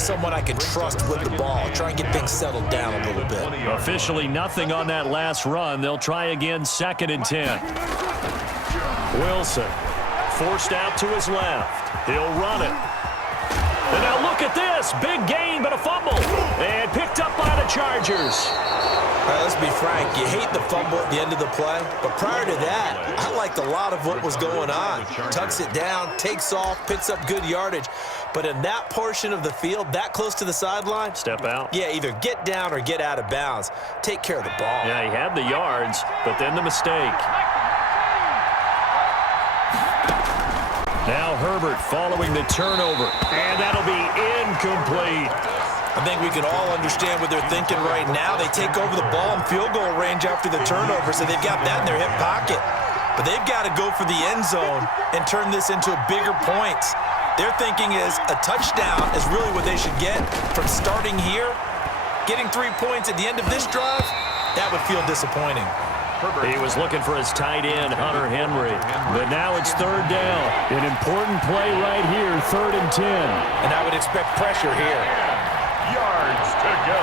to someone I can trust with the ball. Try and get things settled down a little bit. Officially nothing on that last run. They'll try again, 2nd and 10. Wilson forced out to his left. He'll run it. And now look at this. Big gain, but a fumble. And picked up by the Chargers. All right, let's be frank. You hate the fumble at the end of the play. But prior to that, I liked a lot of what was going on. Tucks it down, takes off, picks up good yardage. But in that portion of the field, that close to the sideline, step out. Yeah, either get down or get out of bounds. Take care of the ball. Yeah, he had the yards, but then the mistake. Now Herbert following the turnover, and that'll be incomplete. I think we can all understand what they're thinking right now. They take over the ball in field goal range after the turnover, so they've got that in their hip pocket. But they've got to go for the end zone and turn this into bigger points. Their thinking is a touchdown is really what they should get from starting here. Getting 3 points at the end of this drive, that would feel disappointing. He was looking for his tight end, Hunter Henry. But now it's 3rd down. An important play right here, 3rd and 10. And I would expect pressure here. Yards to go.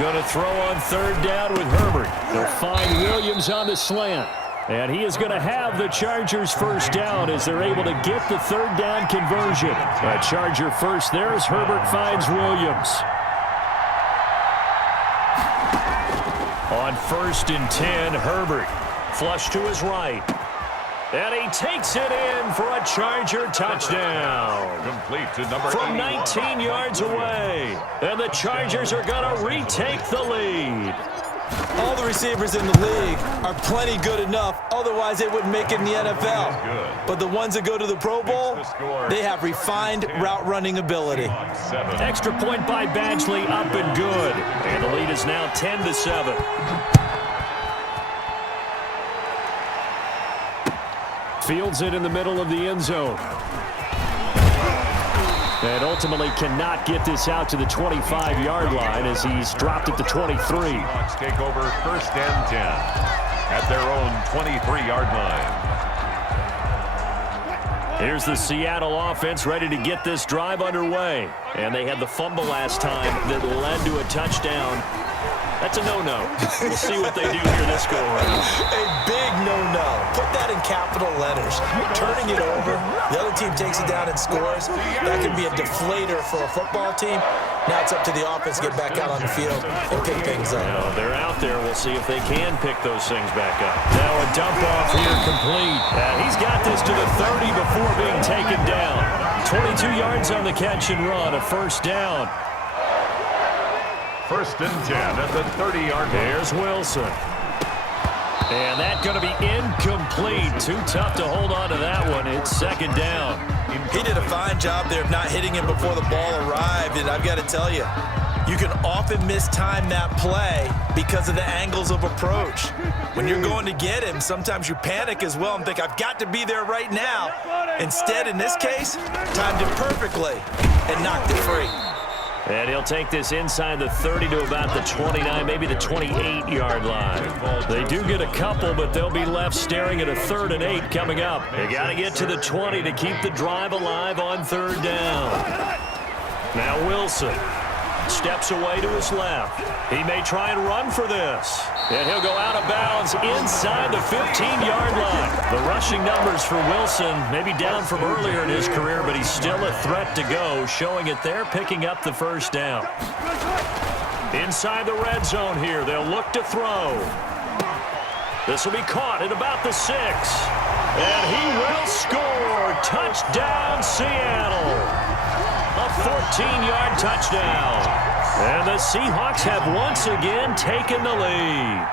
Going to throw on 3rd down with Herbert. They'll find Williams on the slant. And he is going to have the Chargers 1st down as they're able to get the 3rd down conversion. A Charger first there as Herbert finds Williams. On 1st and 10, Herbert. Flush to his right. And he takes it in for a Charger touchdown. Complete to number From 81. 19 yards away. And the Chargers are going to retake the lead. All the receivers in the league are plenty good enough. Otherwise, they wouldn't make it in the NFL. But the ones that go to the Pro Bowl, they have refined route running ability. Extra point by Badgley, up and good. And the lead is now 10-7. Fields it in the middle of the end zone. And ultimately cannot get this out to the 25-yard line as he's dropped at the 23. Seahawks take over 1st and 10 at their own 23-yard line. Here's the Seattle offense ready to get this drive underway. And they had the fumble last time that led to a touchdown. That's a no-no. We'll see what they do here this go-around. A big no-no. Put that in capital letters. Turning it over, the other team takes it down and scores. That could be a deflator for a football team. Now it's up to the offense to get back out on the field and pick things up. Now they're out there. We'll see if they can pick those things back up. Now a dump-off here complete. And he's got this to the 30 before being taken down. 22 yards on the catch and run, a 1st down. 1st and 10 at the 30-yard line. There's Wilson. And that's going to be incomplete. Too tough to hold on to that one. It's 2nd down. He did a fine job there of not hitting him before the ball arrived. And I've got to tell you, you can often mistime that play because of the angles of approach. When you're going to get him, sometimes you panic as well and think, I've got to be there right now. Instead, in this case, timed it perfectly and knocked it free. And he'll take this inside the 30 to about the 29, maybe the 28-yard line. They do get a couple, but they'll be left staring at a 3rd and 8 coming up. They got to get to the 20 to keep the drive alive on 3rd down. Now Wilson steps away to his left. He may try and run for this. And he'll go out of bounds inside the 15-yard line. The rushing numbers for Wilson maybe down from earlier in his career, but he's still a threat to go, showing it there, picking up the 1st down. Inside the red zone here, they'll look to throw. This will be caught at about the 6. And he will score. Touchdown, Seattle. A 14-yard touchdown. And the Seahawks have once again taken the lead.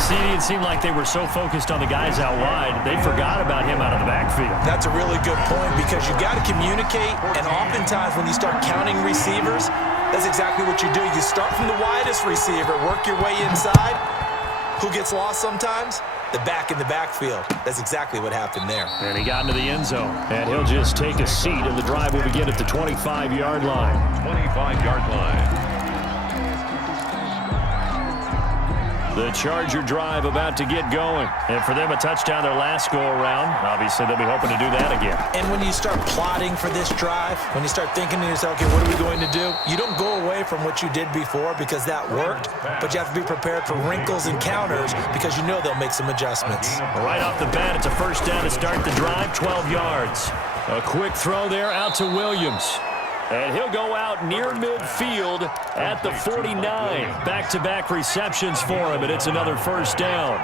CD, it seemed like they were so focused on the guys out wide, they forgot about him out of the backfield. That's a really good point because you got to communicate, and oftentimes when you start counting receivers, that's exactly what you do. You start from the widest receiver, work your way inside. Who gets lost sometimes? The back in the backfield. That's exactly what happened there. And he got into the end zone. And he'll just take a seat, and the drive will begin at the 25-yard line. 25-yard line. The Charger drive about to get going. And for them, a touchdown their last go-around. Obviously, they'll be hoping to do that again. And when you start plotting for this drive, when you start thinking to yourself, okay, what are we going to do? You don't go away from what you did before because that worked, but you have to be prepared for wrinkles and counters because you know they'll make some adjustments. Right off the bat, it's a first down to start the drive, 12 yards. A quick throw there out to Williams. And he'll go out near midfield at the 49. Back-to-back receptions for him, and it's another first down.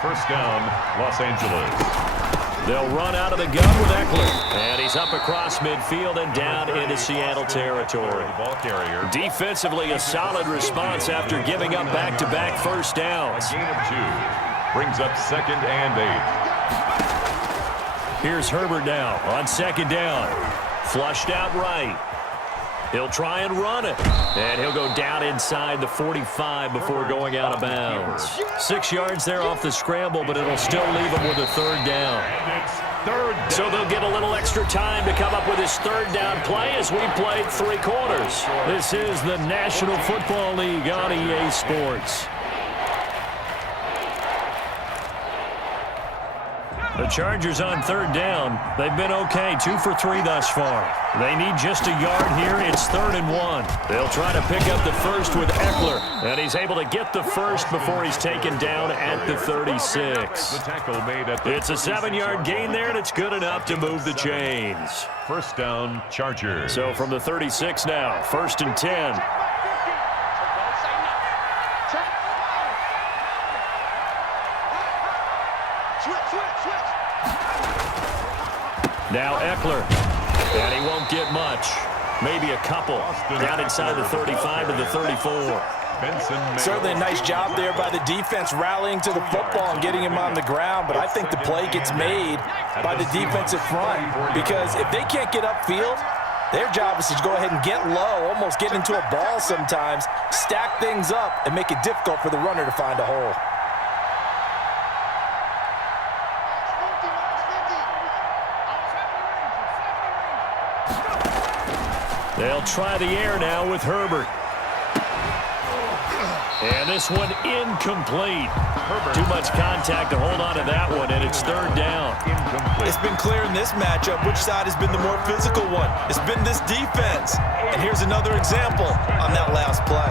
First down, Los Angeles. They'll run out of the gun with Eckler. And he's up across midfield and down into Seattle territory. Ball carrier. Defensively, a solid response after giving up back-to-back first downs. A gain of 2. Brings up 2nd and 8. Here's Herbert now on 2nd down. Flushed out right. He'll try and run it. And he'll go down inside the 45 before going out of bounds. 6 yards there off the scramble, but it'll still leave him with a third down. And it's third down. So they'll get a little extra time to come up with his third down play as we played 3 quarters. This is the National Football League on EA Sports. The Chargers on 3rd down. They've been okay, 2 for 3 thus far. They need just a yard here. It's 3rd and 1. They'll try to pick up the first with Eckler, and he's able to get the first before he's taken down at the 36. The tackle made at the It's a 7-yard gain there, and it's good enough to move the chains. First down, Chargers. So from the 36 now, 1st and 10. Now Eckler, and he won't get much. Maybe a couple. Down inside the 35 to the 34. Certainly a nice job there by the defense rallying to the football and getting him on the ground, but I think the play gets made by the defensive front because if they can't get upfield, their job is to go ahead and get low, almost get into a ball sometimes, stack things up, and make it difficult for the runner to find a hole. They'll try the air now with Herbert. And this one incomplete. Too much contact to hold on to that one, and it's 3rd down. It's been clear in this matchup which side has been the more physical one. It's been this defense. And here's another example on that last play.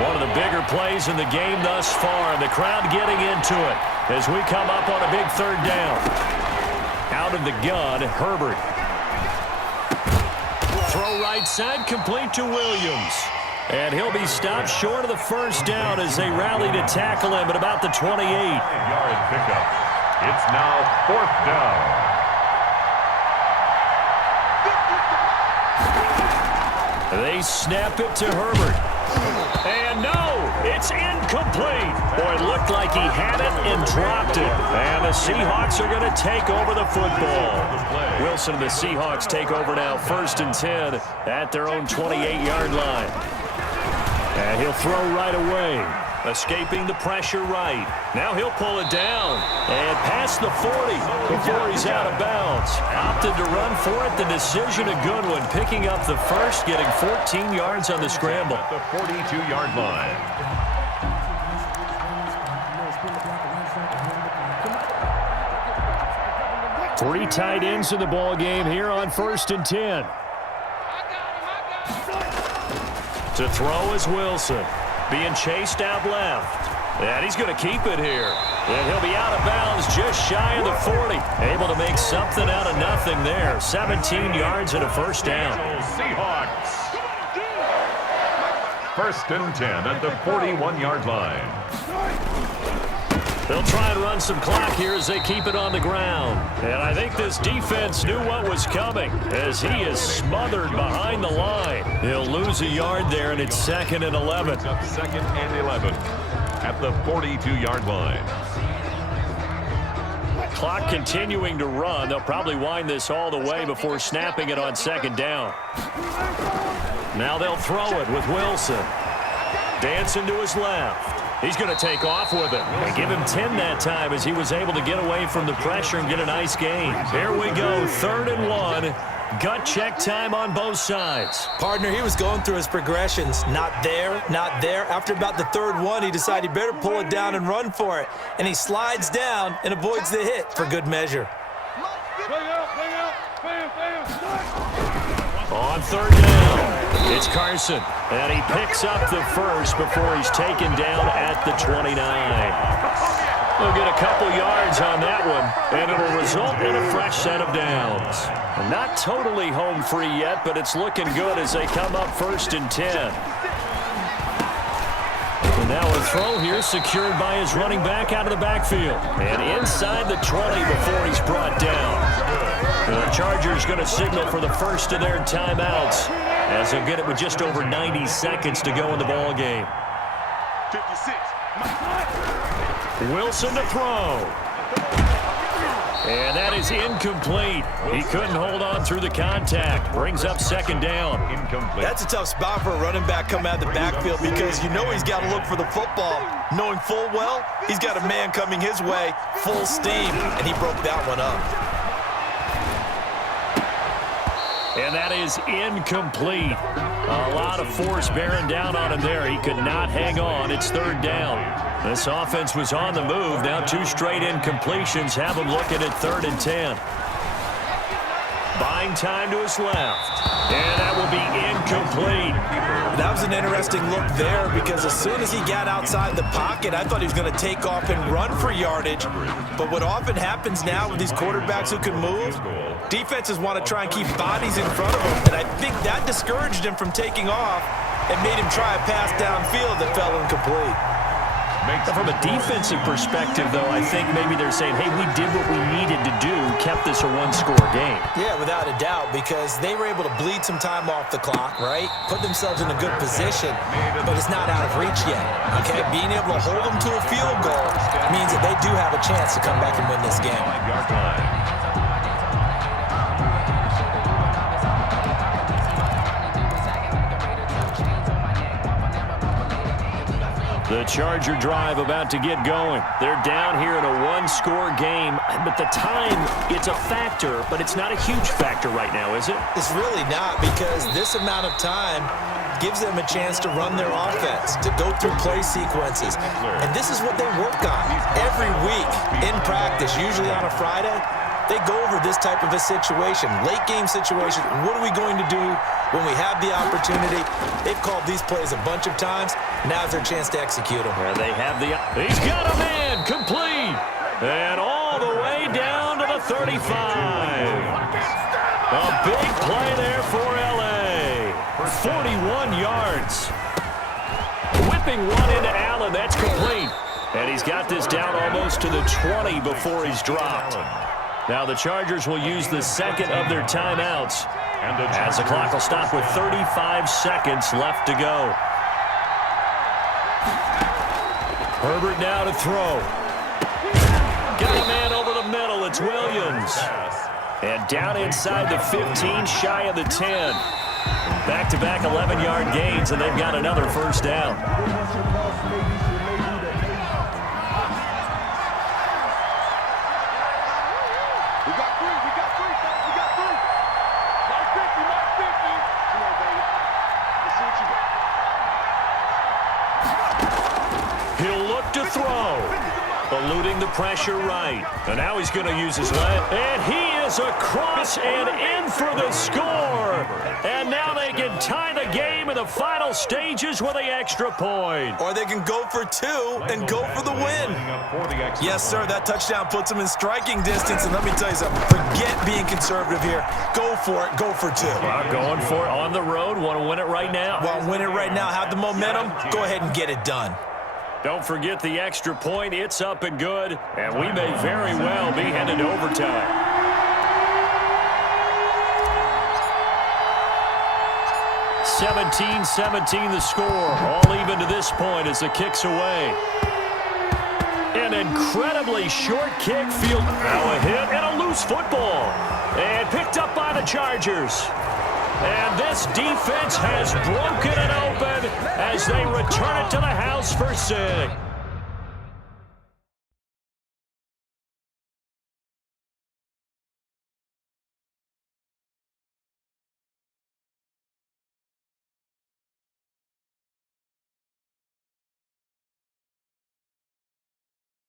One of the bigger plays in the game thus far, and the crowd getting into it as we come up on a big 3rd down. Out of the gun, Herbert. Throw right side, complete to Williams. And he'll be stopped short of the first down as they rally to tackle him at about the 28. 5-yard pickup. It's now 4th down. They snap it to Herbert. And no, it's incomplete. Boy, it looked like he had it and dropped it. And the Seahawks are going to take over the football. Wilson and the Seahawks take over now, 1st and 10 at their own 28-yard line. And he'll throw right away, escaping the pressure right. Now he'll pull it down and past the 40 before he's out of bounds. Opted to run for it. The decision a good one. Picking up the first, getting 14 yards on the scramble. At the 42-yard line. Three tight ends in the ball game here on 1st and 10. To throw is Wilson. Being chased out left. And he's going to keep it here. And he'll be out of bounds just shy of the 40. Able to make something out of nothing there. 17 yards and a first down. Seahawks. 1st and 10 at the 41-yard line. They'll try and run some clock here as they keep it on the ground. And I think this defense knew what was coming as he is smothered behind the line. He'll lose a yard there, and it's 2nd and 11. Up 2nd and 11 at the 42-yard line. Clock continuing to run. They'll probably wind this all the way before snapping it on 2nd down. Now they'll throw it with Wilson. Dancing to his left. He's going to take off with it and give him 10 that time as he was able to get away from the pressure and get a nice gain. Here we go, 3rd and 1 Gut check time on both sides. Partner, he was going through his progressions. Not there, not there. After about the third one, he decided he better pull it down and run for it. And he slides down and avoids the hit for good measure. On third down, it's Carson. And he picks up the first before he's taken down at the 29. They'll get a couple yards on that one, and it'll result in a fresh set of downs. Not totally home free yet, but it's looking good as they come up 1st and 10. And now a throw here secured by his running back out of the backfield. And inside the 20 before he's brought down. The Chargers going to signal for the first of their timeouts as they'll get it with just over 90 seconds to go in the ball game. 56. Wilson to throw. And that is incomplete. He couldn't hold on through the contact. Brings up 2nd down. Incomplete. That's a tough spot for a running back coming out of the backfield because you know he's got to look for the football, knowing full well he's got a man coming his way full steam, and he broke that one up. And that is incomplete. A lot of force bearing down on him there. He could not hang on. It's 3rd down. This offense was on the move. Now 2 straight incompletions have him looking at 3rd and 10. Buying time to his left. And that will be incomplete. That was an interesting look there because as soon as he got outside the pocket, I thought he was going to take off and run for yardage. But what often happens now with these quarterbacks who can move, defenses want to try and keep bodies in front of him. And I think that discouraged him from taking off and made him try a pass downfield that fell incomplete. From a defensive perspective, though, I think maybe they're saying, hey, we did what we needed to do, kept this a one-score game. Yeah, without a doubt, because they were able to bleed some time off the clock, right? Put themselves in a good position, but it's not out of reach yet, okay? Being able to hold them to a field goal means that they do have a chance to come back and win this game. The Charger drive about to get going. They're down here in a one-score game, but the time, it's a factor, but it's not a huge factor right now, is it? It's really not, because this amount of time gives them a chance to run their offense, to go through play sequences. And this is what they work on every week in practice, usually on a Friday. They go over this type of a situation, late game situation. What are we going to do when we have the opportunity? They've called these plays a bunch of times. Now's their chance to execute them. Well, they have the... He's got a man, complete. And all the way down to the 35. A big play there for L.A. 41 yards. Whipping one into Allen. That's complete. And he's got this down almost to the 20 before he's dropped. Now the Chargers will use the second of their timeouts as the clock will stop with 35 seconds left to go. Herbert now to throw. Got a man over the middle. It's Williams. And down inside the 15, shy of the 10. Back-to-back 11-yard gains, and they've got another first down. He'll look to throw. Eluding the pressure right. And now he's going to use his leg. And he is across and in for the score. And now they can tie the game in the final stages with the extra point. Or they can go for 2 and go for the win. Yes, sir, that touchdown puts them in striking distance. And let me tell you something, forget being conservative here. Go for it, go for 2. Well, going for it on the road. Want to win it right now? Want to win it right now, have the momentum, go ahead and get it done. Don't forget the extra point. It's up and good. And we may very well be headed to overtime. (17-17) the score. All even to this point as the kick's away. An incredibly short kick. Field now a hit and a loose football. And picked up by the Chargers. And this defense has broken it open as they return it to the house for 6.